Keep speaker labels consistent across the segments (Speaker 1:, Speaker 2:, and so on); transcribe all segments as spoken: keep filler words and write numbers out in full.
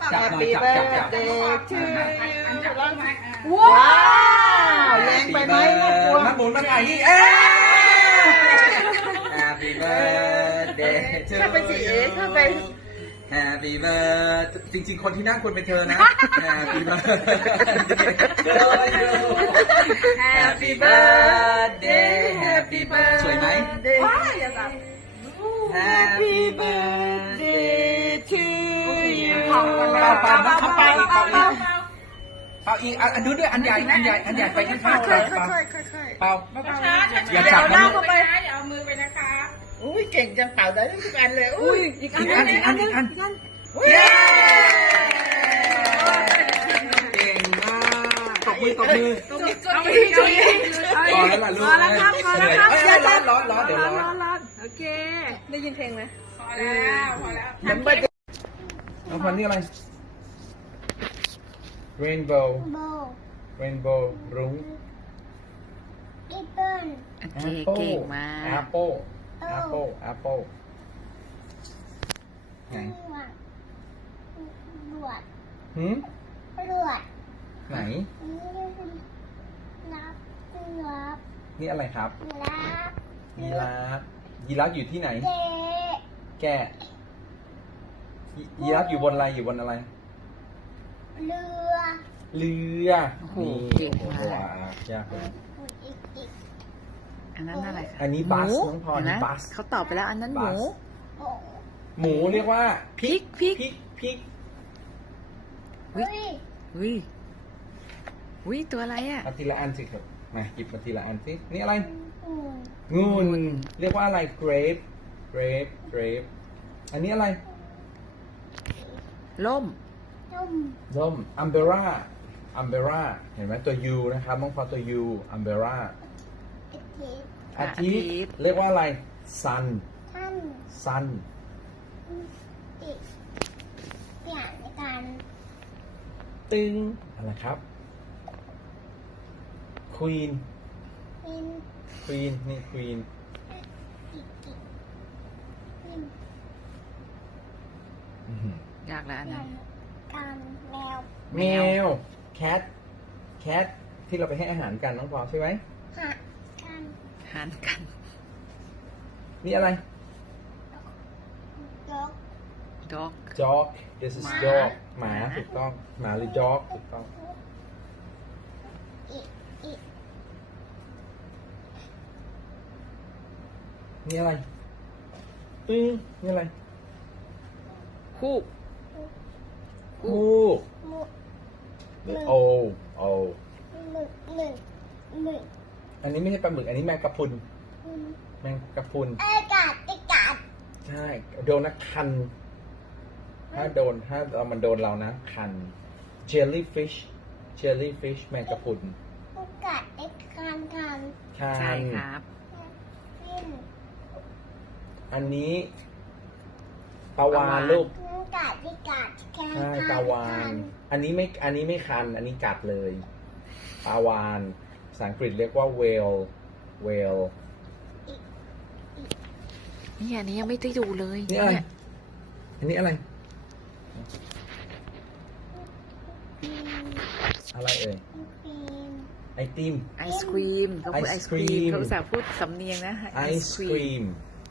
Speaker 1: จับหน่อย
Speaker 2: Happy
Speaker 1: จับจับจับ
Speaker 2: birthday to you
Speaker 3: ว้า
Speaker 2: ว้าวแรงไปไหมน่ากลัว
Speaker 1: มันหมุนมาไงนี่เอ๊ Happy birthday to
Speaker 2: ถ้าเป็นสีเอถ้าเป็น
Speaker 1: Happy birthday จริงๆ คนที่นั่งควรเป็นเธอนะ Happy birthday to you Happy birthday Happy birthday สวยไหม
Speaker 3: ว้ายอย่าจับ
Speaker 1: Happy birthday to you
Speaker 3: เป่าก่อน
Speaker 1: เป่าเป่านะเข้าไป
Speaker 3: เป่า
Speaker 1: เป่าอี
Speaker 3: เป่าก เป่า
Speaker 1: เป่าอีกอันนู้นด้วยอันใหญ่อันใหญ่อันใหญ่ไปข้างๆ
Speaker 2: ค่อย
Speaker 1: เป่า
Speaker 2: ๆค่อยๆค่อย
Speaker 1: เป่า
Speaker 3: ช้าช้า
Speaker 1: อย่าจับนะ
Speaker 3: เดี๋วเข้าไปนะอย่าเอามือไปนะคะ
Speaker 2: ๆอุ้ยเก่งจังเป่าได้ทุกอันเลยอุ้ยอีกอัน
Speaker 1: อีกอันอีกอันอีกอัน เย้เก่งมากตบมือตบมือ
Speaker 3: ตรงนี้ก็มี
Speaker 1: พอแล้วล่ะลูก
Speaker 2: พอแล้วครับพอแล้วครับ
Speaker 1: เอ้ยร้อนร้อนร้อนเดี๋ยวร้อน
Speaker 2: ร้อนโอเคได้ยินเพลงไหม
Speaker 3: พอแล้วพอแล้ว
Speaker 2: เหมือนเบิร์ด
Speaker 1: น้องพันนี่อะไร rainbow
Speaker 4: โบ
Speaker 1: rainbow รุ้ง
Speaker 4: อีเปิ้ล
Speaker 2: โอเคเก่งมาก
Speaker 1: apple apple apple ไง
Speaker 4: หวดหลวด
Speaker 1: หืม
Speaker 4: หลวด
Speaker 1: ไหน
Speaker 4: นี่นับนับ
Speaker 1: นี่อะไรครับ
Speaker 4: นับ
Speaker 1: ยีราฟยีราฟอยู่ที่ไหน
Speaker 4: เจ
Speaker 1: แกะยียีราฟอยู่บนอะไรอยู่บนอะไร
Speaker 4: เรือ
Speaker 1: เรือ
Speaker 2: โอ้โห
Speaker 1: นี่
Speaker 2: เก่งมาก
Speaker 1: โอ้โหยากเลย
Speaker 4: อีกอีก
Speaker 2: อันนั้นอะไรคะ
Speaker 1: อันนี้บัส
Speaker 2: หมู
Speaker 1: น้องพร
Speaker 2: เห็นไหม
Speaker 1: บัส
Speaker 2: เขาตอบไปแล้วอันนั้นหมู
Speaker 1: บัส
Speaker 4: โอ้
Speaker 1: หมูเรียกว่า
Speaker 2: พริกพริก
Speaker 1: พริกพริก
Speaker 4: เฮ้ย
Speaker 2: วิวิตัวอะไรอ่ะ
Speaker 1: มาทีละอันสิครับมาหยิบมาทีละอันสินี่อะไร
Speaker 4: อืม
Speaker 1: งุ่นเรียกว่าอะไร grape grape grape อันนี้อะไร
Speaker 2: ล่ม
Speaker 4: ต้ม
Speaker 1: ร่ม umbrella umbrella เห็นไหมตัว U นะครับมองพอตัว U umbrella
Speaker 4: อาทิตย์
Speaker 1: อาทิต
Speaker 2: อาทิต
Speaker 1: ย์
Speaker 2: ย์
Speaker 1: เรียกว่าอะไร sun
Speaker 4: ท่าน
Speaker 1: sun
Speaker 4: อีกอย่างในการ
Speaker 1: ตึงอะไรครับ queen
Speaker 4: เป็น
Speaker 1: queen นี่ queen
Speaker 4: อีกอีกเป็น
Speaker 1: อื้อหือย
Speaker 2: ากแล้วอัน
Speaker 4: อ
Speaker 2: นั้
Speaker 4: ย่าน งการแมว
Speaker 1: แมว cat cat ที่เราไปให้อาหารกันน้องพอใช่ไหม
Speaker 4: หะการ
Speaker 2: หารกัน
Speaker 1: นี่อะไร
Speaker 4: ยก
Speaker 2: dog
Speaker 1: dog this is
Speaker 2: หมา
Speaker 1: dog หมา
Speaker 2: หมา
Speaker 1: ถูกต้องหมาหรือ dog ถูกต้อง
Speaker 4: อีกอีก
Speaker 1: นี่อะไรตึ้งนี่อะไร
Speaker 2: คู่
Speaker 1: คู่
Speaker 4: หมุห
Speaker 1: โอโอ
Speaker 4: หนึ่งหนึ่งหนึ่ง
Speaker 1: อันนี้ไม่ใช่ปลาหมึกอันนี้แมงกะพรุน
Speaker 4: หนึ่ง
Speaker 1: แมงกะพรุน
Speaker 4: อากาศอากาศ
Speaker 1: ใช่โดนนะคัน ถ้าโดนถ้าเรามันโดนเรานะคัน jellyfish jellyfish แมงกะพรุน
Speaker 4: อากาศไอ้คันคัน
Speaker 1: คั
Speaker 2: ใช่
Speaker 1: น
Speaker 2: ครับ
Speaker 4: ขึ้น
Speaker 1: อันนี้ปลาวานลูก
Speaker 4: อากาศอากาศคัน
Speaker 1: ใช่
Speaker 4: คัน
Speaker 1: ปลาวา
Speaker 4: คั
Speaker 1: น
Speaker 4: น
Speaker 1: อันนี้ไม่ อันนี้ไม่คัน อันนี้กัดเลยปลาวานภาษาอังกฤษเรียกว่า whale whale
Speaker 2: นี่อันนี้ยังไม่ได้ดูเลย
Speaker 1: นี่อะไร อันนี้อะไร อะไรเอ่ย
Speaker 4: ปีน
Speaker 1: ไอติม
Speaker 2: ไอศครีมเขาพูดไอ
Speaker 1: ไอศ
Speaker 2: ศ
Speaker 1: ก
Speaker 2: ค
Speaker 1: รี
Speaker 2: รี
Speaker 1: ม
Speaker 2: มเขาอุตส่าห์พูดสำเนียงนะ
Speaker 1: ไอศครีม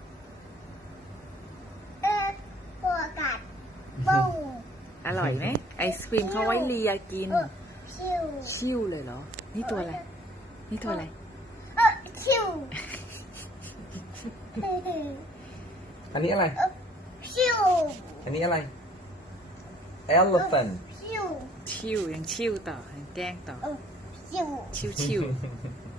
Speaker 4: เออตัวอากาศปุ้ง
Speaker 2: อร่อยไหมไอศครีมเขาไว้เลียกิน
Speaker 4: เออชิว
Speaker 2: ชิวเลยเหรอ นี่ตัวอะไร นี่ตัวอะไร
Speaker 4: เออชิว
Speaker 1: อันนี้อะไร
Speaker 4: เออชิว
Speaker 1: อันนี้อะไร elephant
Speaker 4: ชิว
Speaker 2: ชิวยังชิวต่อยังแกล้งต่อ
Speaker 4: เออชิว
Speaker 2: ชิวชิว